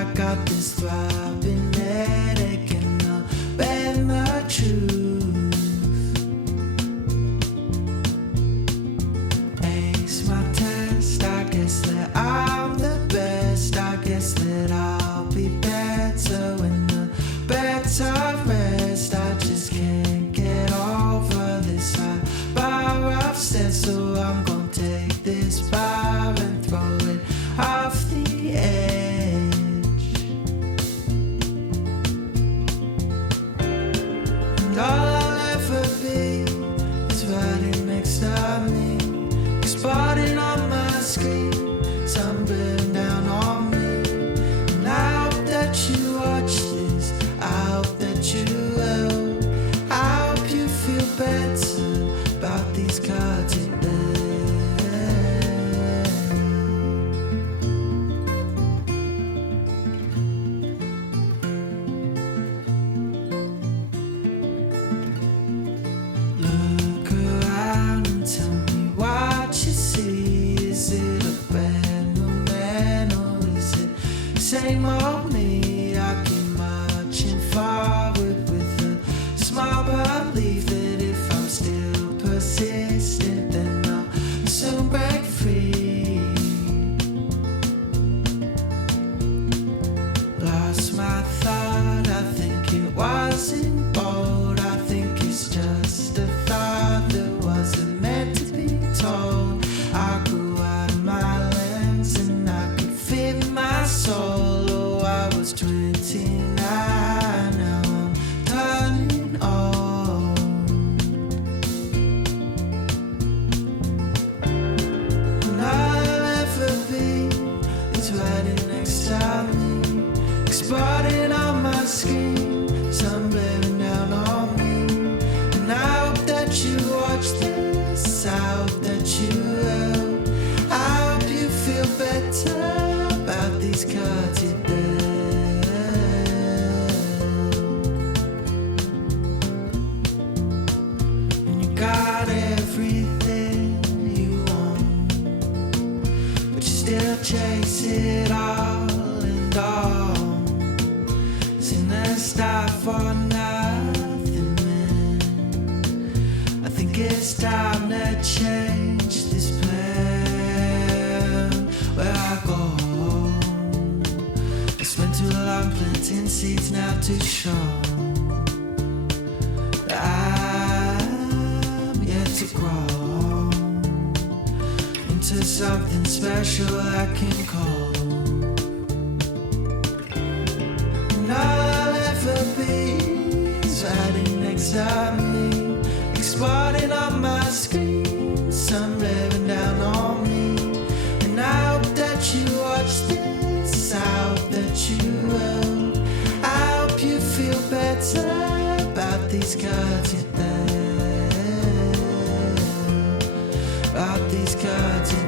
I got this throbbing headache and I'll bend the truth. Ace my test, I guess that I'm the best. I guess that I'll be better when the better rest. I just can't get over this high bar I've set, so I'm gonna take this bar and throw it off the edge. And all I'll ever be is riding next to me, exploding on my screen, sunburn down on me. And I hope that you watch this, I hope that you will. I hope you feel better about these cards you dealt. Look around and tell me what you see. Is it a brand new man or is it same old me? I keep marching forward with a small belief that if I'm still persistent, then I'll soon break free. Lost my thought, I think it wasn't bold. I think it's just a thought that wasn't meant to be told. I grew out of my lens and I could fit my soul. Oh, I was 29, now I'm turning old. And all I'll ever be is riding next to me, exploding on my screen, sun blaring down on me. And I hope that you watch this, I hope that you will. I hope you feel better about these cards you dealt. And you got everything you want, but you still chase it all and all. Seen the stop for nothing, man. I think it's time to change this plan. Where I go, I spent too long planting seeds now to show that I'm yet to grow into something special I can call. And all I'll ever be is riding next to me, exploding on my screen, sun blaring down on me. And I hope that you watch this, I hope that you will. I hope you feel better about these cards you dealt, about these cards you